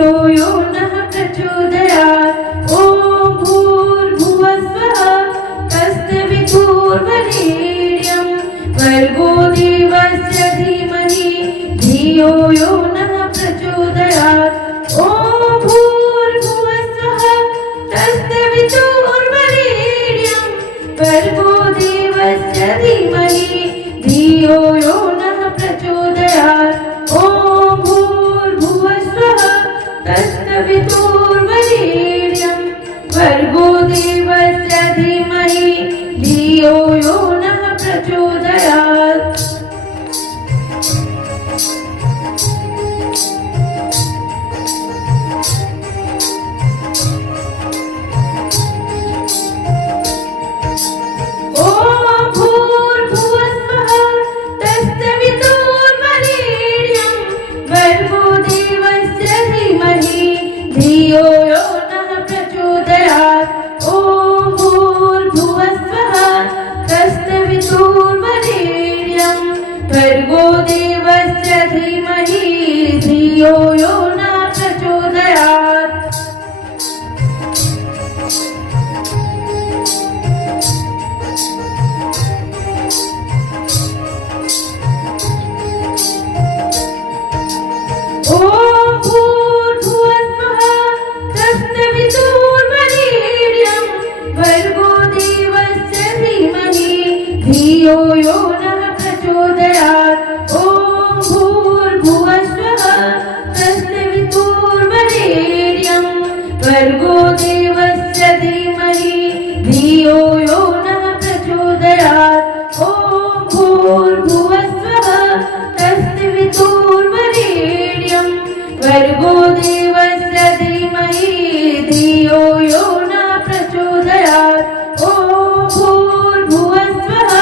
धियो यो नः प्रचोदयात्। ॐ भूर्भुवस्वः तत्सवितुर्वरेण्यं भर्गो देवस्य धीमहि धियो यो नः प्रचोदयात्। ॐ भूर्भुवस्वः तत्सवितुर्वरेण्यं भर्गो देवस्य धीमहि धियो यो नः प्रचोदयात्। ॐ भूर्भुवस्वः तत्सवितुर्वरेण्यं भर्गो देवस्य धीमहि धियो यो नः प्रचोदयात्। धियो यो नः प्रचोदयात्। ॐ भूर्भुवस्वः तत्सवितुर्वरेण्यं भर्गो देवस्य धीमहि धियो यो नः प्रचोदयात्। धियो यो नः प्रचोदयात्। ॐ भूर्भुवस्वः तत्सवितुर्वरेण्यं भर्गो देवस्य धीमहि धियो यो नः प्रचोदयात्। ॐ भूर्भुवस्वः तत्सवितुर्वरेण्यं भर्गो देवस्य धीमहि धियो यो नः प्रचोदयात्। ॐ भूर्भुवस्वः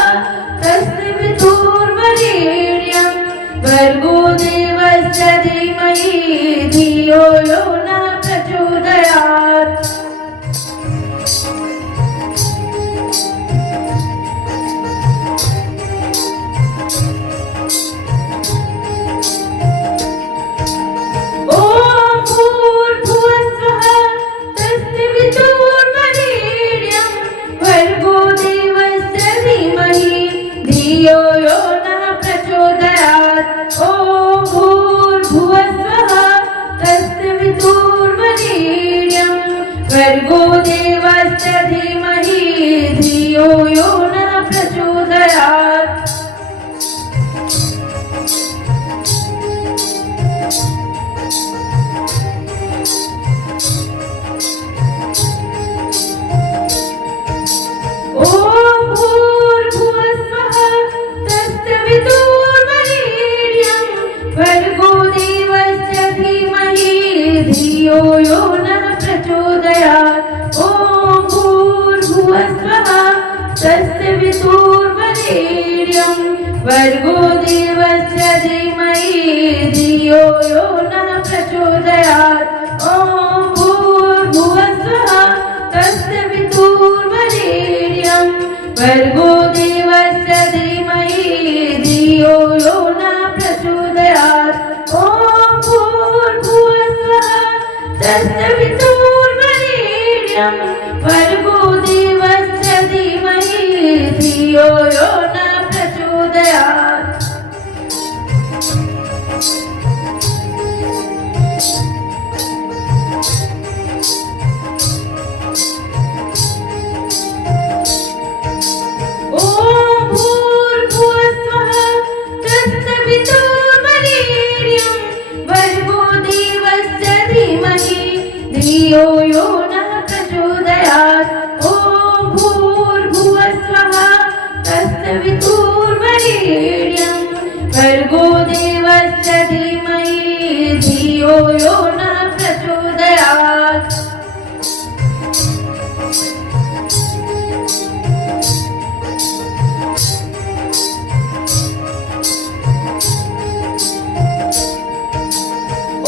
तत्सवितुर्वरेण्यं भर्गो देवस्य धीमहि धियो यो नः प्रचोदयात्। ॐ भूर्भुवस्वः तत्सवितुर्वरेण्यं भर्गो देवस्य धीमहि धियो यो नः प्रचोदयात्। ॐ भूर्भुवस्वः तत्सवितुर्वरेण्यं भर्गो देवस्य धीमहि धियो यो नः प्रचोदयात्। ॐ भूर्भुवस्वः तत्सवितुर्वरेण्यं भर्गो देवस्य धीमहि धियो यो नः प्रचोदयात्। ॐ भूर्भुवस्वः तत्सवितुर्वरेण्यं भर्गो देवस्य धीमहि धियो यो नः प्रचोदयात्। ॐ भूर्भुवस्वः तत्सवितुर्वरेण्यं भर्गो देवस्य धीमहि धियो यो नः प्रचोदयात्। ॐ भूर्भुवस्वः तत्सवितुर्वरेण्यं भर्गो देवस्य धीमहि धियो यो नः प्रचोदयात्। ॐ भूर्भुवस्वः तत्सवितुर्वरेण्यं भर्गो देवस्य धीमहि धियो यो नः प्रचोदयात्। ॐ भूर्भुवस्वः तत्सवितुर्वरेण्यं भर्गो देवस्य धीमहि धियो यो नः प्रचोदयात्।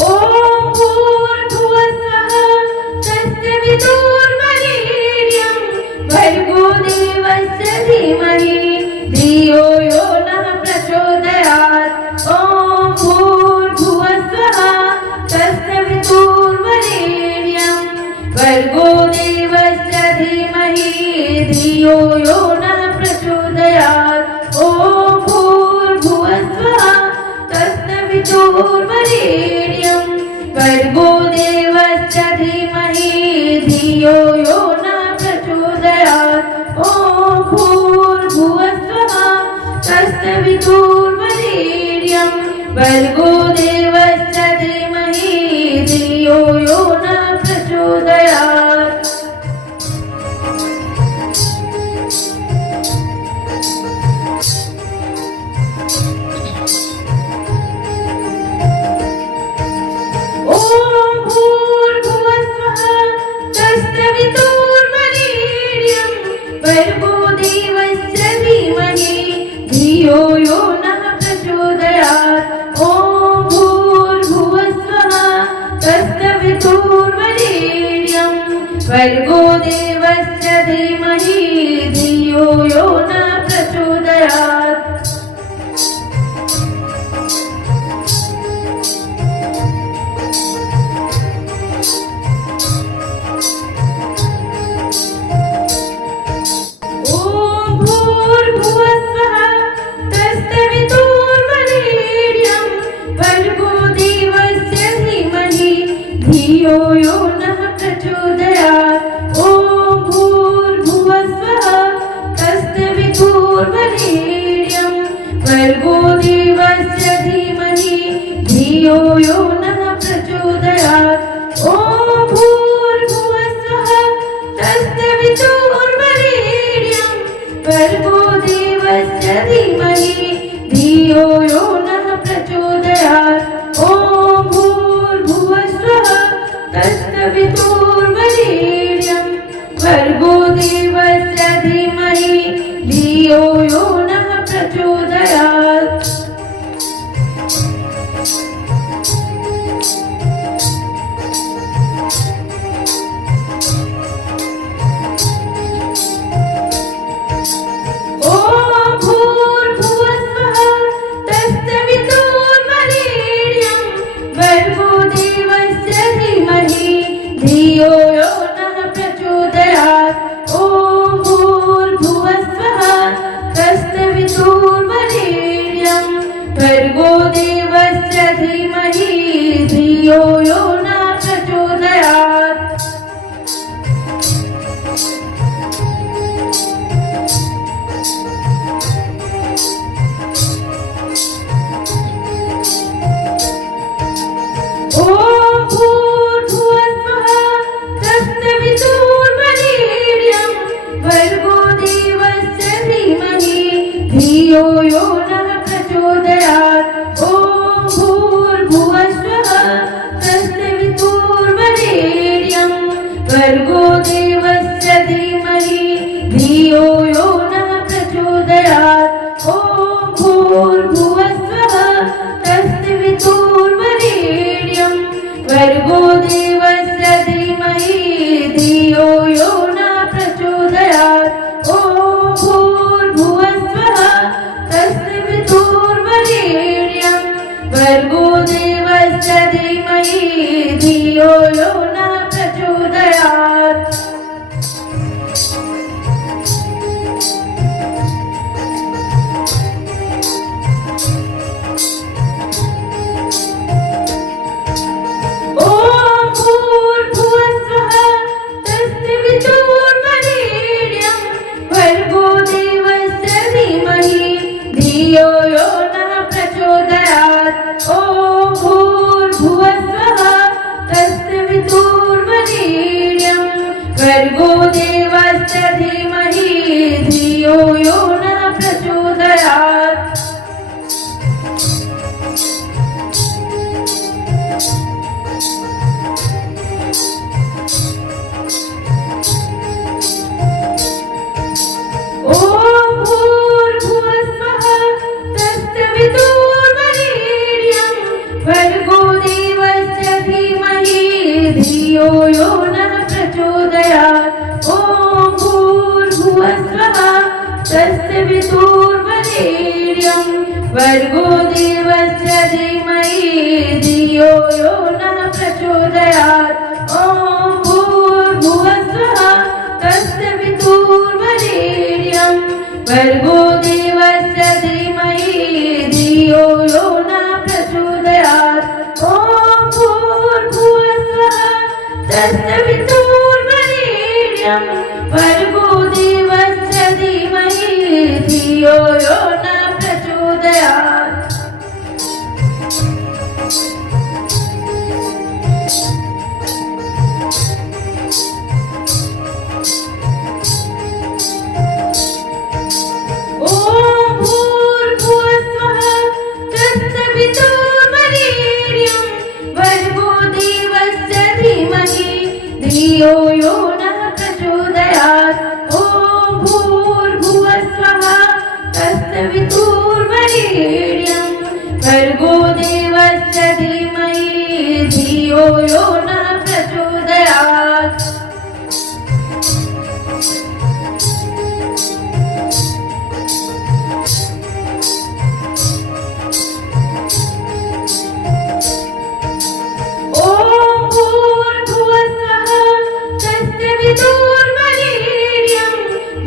ॐ भूर्भुवस्वः तत्सवितुर्वरेण्यं भर्गो देवस्य धीमहि धियो यो नः प्रचोदयात्। ॐ भूर्भुवस्वः तस्य धीमहि धियो यो नः प्रचोदयात्। ॐ भूर्भुवस्वः तत्सवितुर्वरेण्यं भर्गो देवस्य धीमहि धियो यो नः प्रचोदयात्। ॐ भूर्भुवस्वः तत्सवितुर्वरेण्यं भर्गो देवस्य धीमहि धियो यो नः प्रचोदयात्। भर्गो देवस्य धीमहि धियो यो नः प्रचोदयात्। ॐ भूर्भुवस्वः तत्सवितुर्वरेण्यं भर्गो देवस्य धीमहि धियो यो नः प्रचोदयात्। धियो यो नः प्रचोदयात्। ॐ भूर्भुवस्वः तत्सवितुर्वरेण्यं भर्गो देवस्य धीमहि धियो यो नः प्रचोदयात्। ॐ भूर्भुवस्वः तत्सवितुर्वरेण्यं भर्गो देवस्य धीमहि धियो यो नः प्रचोदयात्। ॐ तत्सवितुर्वरेण्यं भर्गो देवस्य धीमहि धियो यो नः प्रचोदयात्। ॐ भूर्भुवस्वः तत्सवितुर्वरेण्यं भर्गो देवस्य धीमहि धियो यो नः प्रचोदयात्। ॐ भूर्भुवस्वः तत्सवितुर्वरेण्यं भर्गो देवस्य धीमहि धियो यो नः प्रचोदयात्। ॐ भूर्भुवस्वः तत्सवितुर्वरेण्यं भर्गो देवस्य धीमहि धियो यो नः प्रचोदयात्। ॐ भूर्भुवस्वः तत्सवितुर्वरेण्यं भर्गो देवस्य धीमहि धियो यो नः प्रचोदयात्। ॐ भूर्भुवस्वः तत्सवितुर्वरेण्यं भर्गो देवस्य धीमहि धियो यो नः प्रचोदयात्। ॐ भूर्भुवस्वः तत्सवितुर्वरेण्यं भर्गो देवस्य धीमहि धियो यो नः प्रचोदयात्। धियो यो नः प्रचोदयात्। ॐ भूर्भुवस्वः तत्सवितुर्वरेण्यं भर्गो देवस्य धीमहि धियो यो नः प्रचोदयात्। धियो यो नः प्रचोदयात्। ॐ भूर्भुवस्वः तत्सवितुर्वरेण्यं भर्गो देवस्य धीमहि धियो यो नः प्रचोदयात्। ॐ भूर्भुवस्वः तत्सवितुर्वरेण्यं तत्सवितुर्वरेण्यं भर्गो देवस्य धीमहि धियो यो न प्रचोदयात्। धियो यो नः प्रचोदयात्। ॐ भूर्भुवस्वः तत्सवितुर्वरेण्यं भर्गो देवस्य धीमहि धियो यो नः प्रचोदयात्।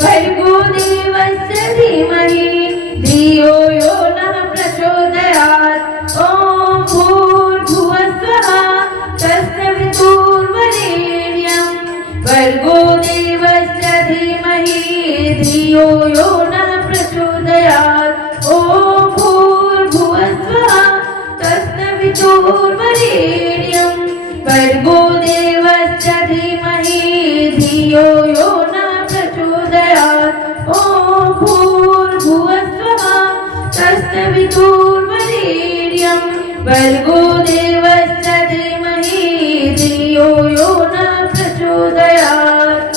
भर्गो देवस्य धीमहि धियो यो नः प्रचोदयात्। ॐ भूर्भुवस्वः तत्सवितुर्वरेण्यं भर्गो देवस्य धीमहि धियो यो नः प्रचोदयात्। ॐ भूर्भुवस्वः तत्सवितुर्वरेण्यं भर्गो देवस्य धीमहि धियो यो नः प्रचोदयात्। ॐ भूर्भुवस्वः तत्सवितुर्वरेण्यं भर्गो देवस्य धीमहि धियो यो नः प्रचोदयात्।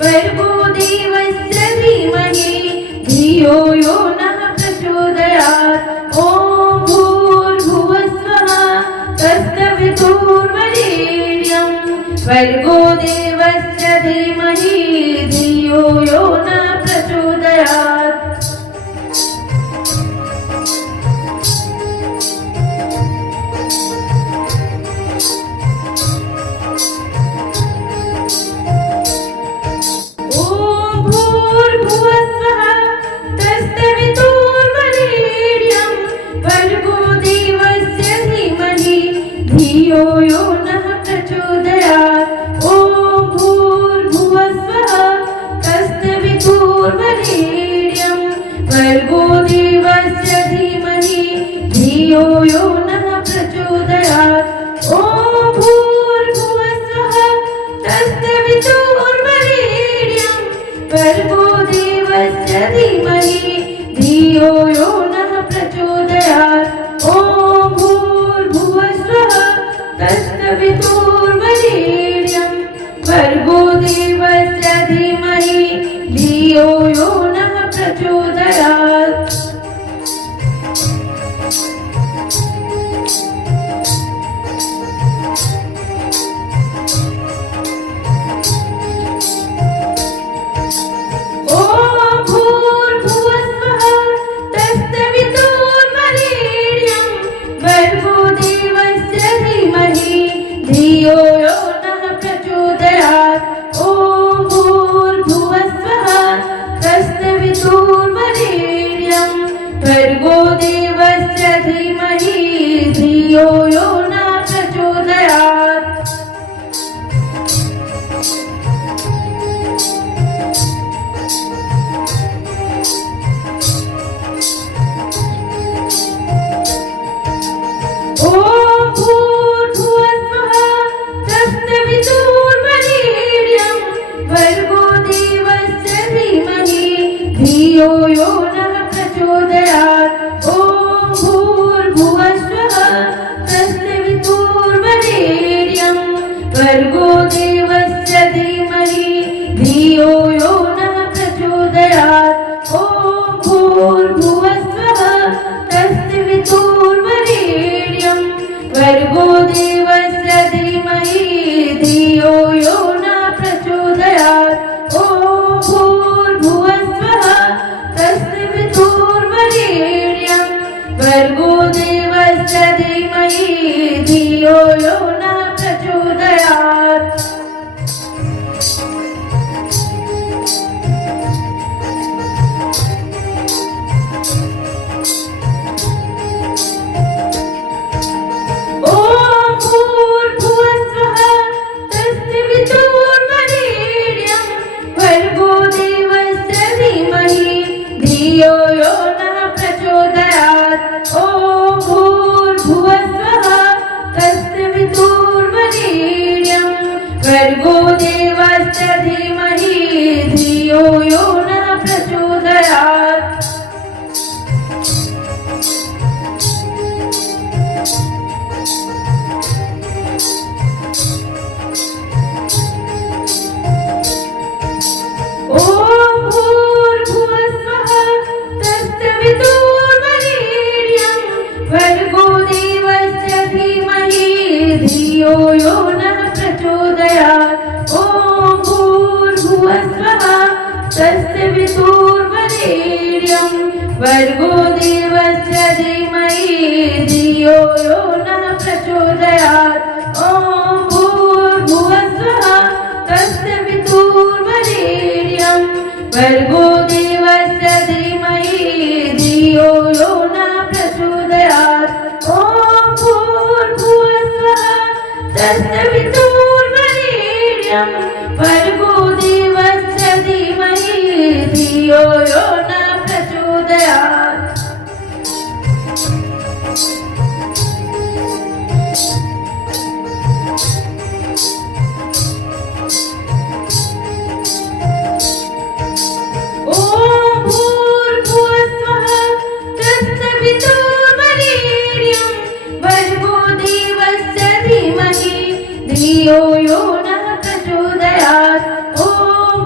भर्गो देवस्य धीमहि धियो यो नः प्रचोदयात्। ॐ भूर्भुवस्वः तत्सवितुर्वरेण्यं भर्गो देवस्य धीमहि धियो यो नः प्रचोदयात्। धियो यो नः प्रचोदयात्। ॐ भूर्भुवस्वः तत्सवितुर्वरेण्यं भर्गो देवस्य धीमहि धियो यो नः प्रचोदयात्। ॐ भूर्भुवस्वः तत्सवितुर्वरेण्यं भर्गो देवस्य धीमहि धियो यो नः प्रचोदयात्। ॐ भूर्भुवस्वः तत्सवितुर्वरेण्यं भर्गो देवस्य धीमहि धियो यो नः प्रचोदयात्। धियो यो नः प्रचोदयात्। ॐ भूर्भुवस्वः तत्सवितुर्वरेण्यं भर्गो देवस्य धीमहि धियो यो नः प्रचोदयात्। धियो यो नः प्रचोदयात्। ॐ भूर्भुवस्वः तत्सवितुर्वरेण्यं भर्गो देवस्य धीमहि धियो यो नः प्रचोदयात्। ॐ भूर्भुवस्वः तत्सवितुर्वरेण्यं भर्गो देवस्य धीमहि धियो यो नः प्रचोदयात्। ॐ भूर्भुवस्वः तत्सवितुर्वरेण्यं भर्गो देवस्य धीमहि धियो यो नः भर्गो देवस्य धीमहि धियो यो नः प्रचोदयात्। ॐ भूर्भुवस्वः तत्सवितुर्वरेण्यं भर्गो देवस्य धीमहि धियो यो नः प्रचोदयात्। ॐ भूर्भुवस्वः तत्सवितुर्वरेण्यं भर्गो देवस्य धीमहि धियो यो नः प्रचोदयात्। ॐ भूर्भुवस्वः तत्सवितुर्वरेण्यं भर्गो देवस्य धीमहि धियो यो नः प्रचोदयात्। ॐ भूर्भुवस्वः तत्सवितुर्वरेण्यं भर्गो देवस्य धीमहि धियो यो नः प्रचोदयात्। ॐ भूर्भुवस्वः तत्सवितुर्वरेण्यं भर्गो देवस्य धीमहि धियो यो नः प्रचोदयात्। ॐ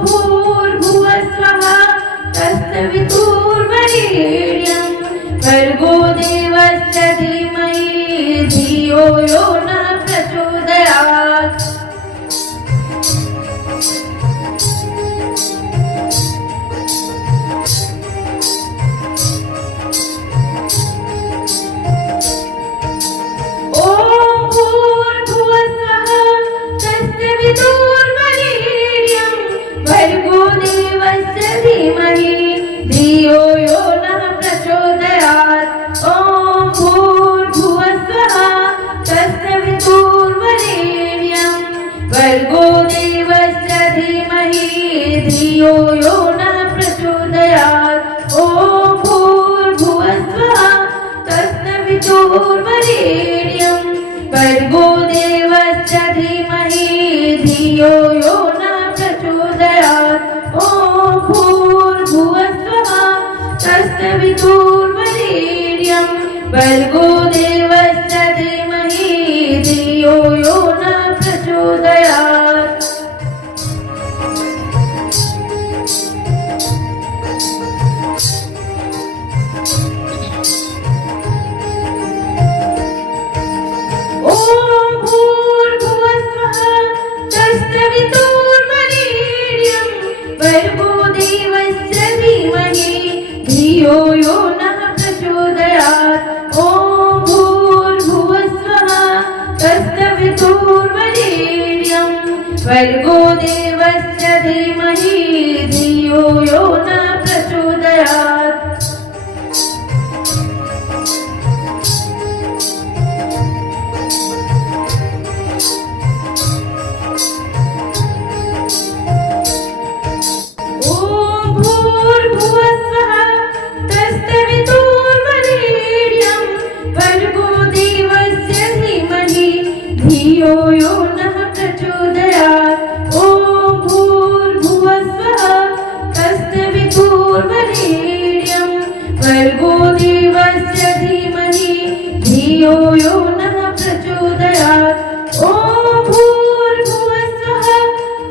भूर्भुवस्वः तत्सवितुर्वरेण्यं भर्गो देवस्य धीमहि धियो यो नः प्रचोदयात्। ॐ भूर्भुवस्वः तत्सवितुर्वरेण्यं भर्गो देवस्य धीमहि धियो यो नः प्रचोदयात्। ॐ भूर्भुवस्वः तत्सवितुर्वरेण्यं भर्गो देवस्य धीमहि धियो यो नः प्रचोदयात्। ॐ भूर्भुवस्वः तत्सवितुर्वरेण्यं भर्गो देवस्य धीमहि धियो यो नः प्रचोदयात्। ॐ भूर्भुवस्वः तत्सवितुर्वरेण्यं भर्गो देवस्य धीमहि धियो यो नः प्रचोदयात्। ॐ भूर्भुवस्वः तत्सवितुर्वरेण्यं भर्गो देवस्य धीमहि धियो यो नः प्रचोदयात्। ॐ भूर्भुवस्वः तत्सवितुर्वरेण्यं भर्गो देवस्य धीमहि धियो यो नः प्रचोदयात्। ॐ भूर्भुवस्वः तत्सवितुर्वरेण्यं भर्गो देवस्य धीमहि धियो यो नः प्रचोदयात्। ॐ भूर्भुवस्वः तत्सवितुर्वरेण्यं भर्गो देवस्य धीमहि धियो यो नः प्रचोदयात्। ॐ भूर्भुवस्वः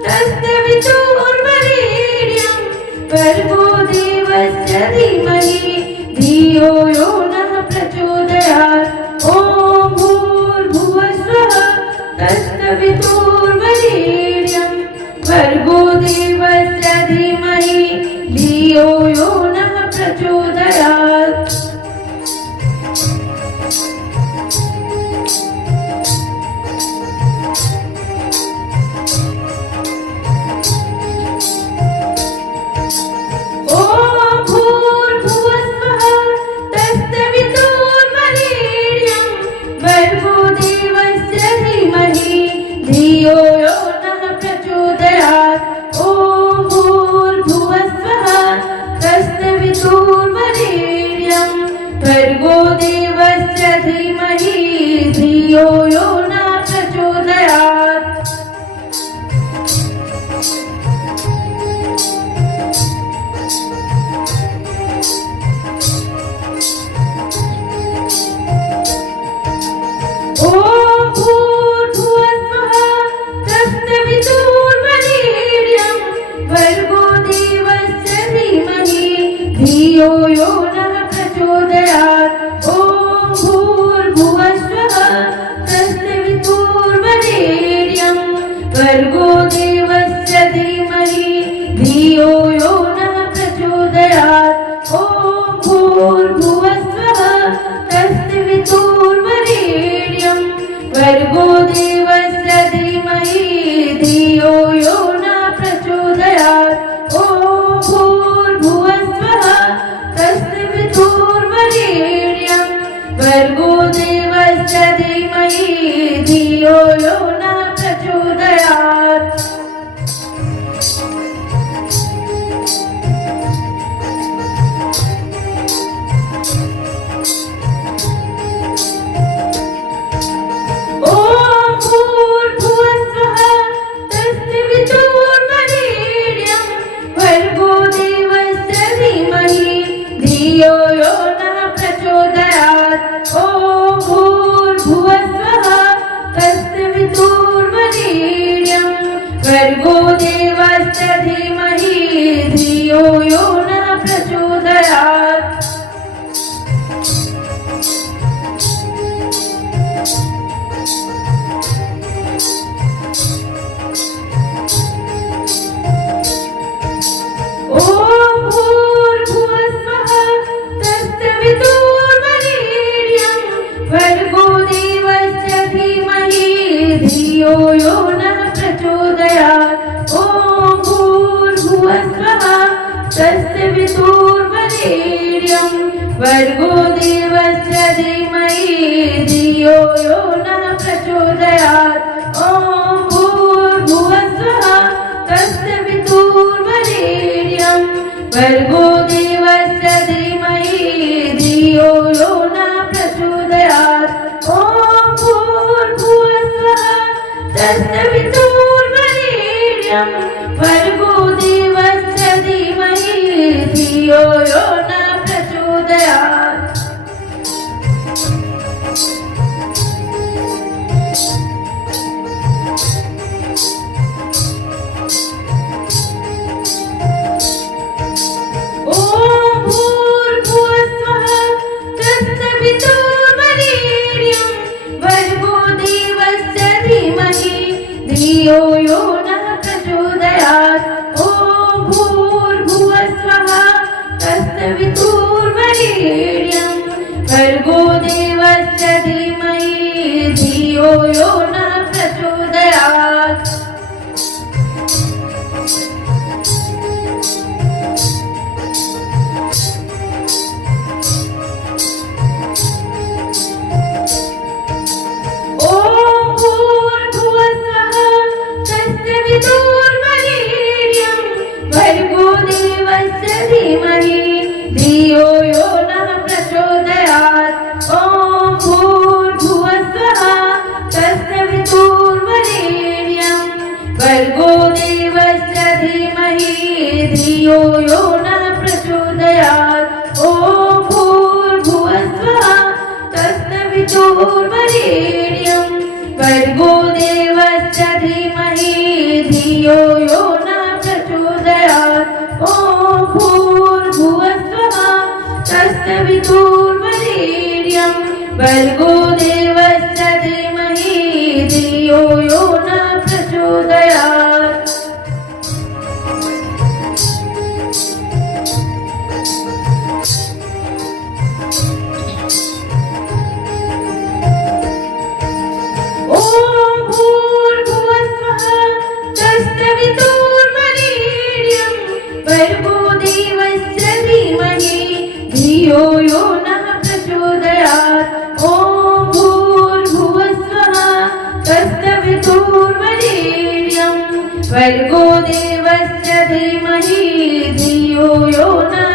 तत्सवितुर्वरेण्यं भर्गो देवस्य धीमहि धियो यो नः प्रचोदयात्। ॐ भूर्भुवस्वः तत्सवितुर्वरेण्यं भर्गो देवस्य धीमहि धियो यो नः प्रचोदयात्। ॐ भूर्भुवस्वः तत्सवितुर्वरेण्यं भर्गो देवस्य धीमहि भर्गो देवस्य धीमहि धियो यो नः प्रचोदयात् ॐ भूर्भुवस्वः तत्सवितुर्वरेण्यं भर्गो देवस्य धीमहि धियो यो नः प्रचोदयात् ॐ भूर्भुवस्वः तत्सवितुर्वरेण्यं भर्गो देवस्य धीमहि धियो यो नः प्रचोदयात् भर्गो देवस्य धीमहि धियो यो नः प्रचोदयात् ॐ भूर्भुवस्वः तत्सवितुर्वरेण्यं भर्गो देवस्य धीमहि धियो यो नः प्रचोदयात् ॐ भूर्भुवस्वः तत्सवितुर्वरेण्यं भर्गो देवस्य धीमहि धियो यो नः प्रचोदयात् ॐ भूर्भुवस्वः तत्सवितुर्वरेण्यं भर्गो देवस्य धीमहि धियो यो नः प्रचोदयात् ॐ भूर्भुवस्वः तत्सवितुर्वरेण्यं भर्गो देवस्य धीमहि धियो यो नः प्रचोदयात् ॐ भूर्भुवस्वः तत्सवितुर्वरेण्यं भर्गो देवस्य धीमहि धियो यो नः प्रचोदयात् ॐ भूर्भुवस्वः तत्सवितुर्वरेण्यं भर्गो देवस्य धीमहि धियो यो नः प्रचोदयात् भर्गो देवस्य धीमहि धियो यो नः प्रचोदयात् ॐ भूर्भुवस्वः तत्सवितुर्वरेण्यं भर्गो देवस्य धीमहि धियो यो नः प्रचोदयात् ॐ भूर्भुवस्वः तत्सवितुर्वरेण्यं भर्गो देवस्य धीमहि धियो यो नः प्रचोदयात् ॐ भूर्भुवस्वः तत्सवितुर्वरेण्यं भर्गो देवस्य धीमहि धियो यो नः प्रचोदयात् भर्गो देवस्य धीमहि धियो यो नः प्रचोदयात् ॐ भूर्भुवस्वः तत्सवितुर्वरेण्यं भर्गो देवस्य धीमहि धियो यो नः